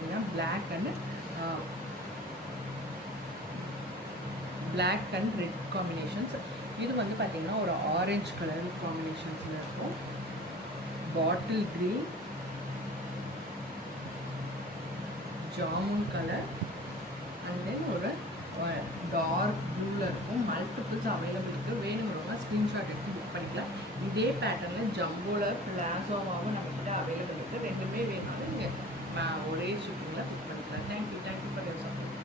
பார்த்தீங்கன்னா black and red combinations. இது வந்து பார்த்திங்கன்னா ஒரு ஆரஞ்சு கலர் காம்பினேஷன்ஸில் இருக்கும். Bottle green, jamun colour and then ஒரு டார்க் ப்ளூவில் இருக்கும். மல்டிபிள்ஸ் அவைலபிள் இருக்குது. வேணுங்கிறவங்க ஸ்க்ரீன்ஷாட் எடுத்து புக் பண்ணிக்கலாம். இதே பேட்டர்னில் ஜம்போவில் பிளாசோவாகவும் நம்மக்கிட்ட அவைலபிள் இருக்குது. ரெண்டுமே வேணாலும் நீங்கள் ஒரே ஷிப்பிங்கில் புக் பண்ணிக்கலாம். Thank you for your support.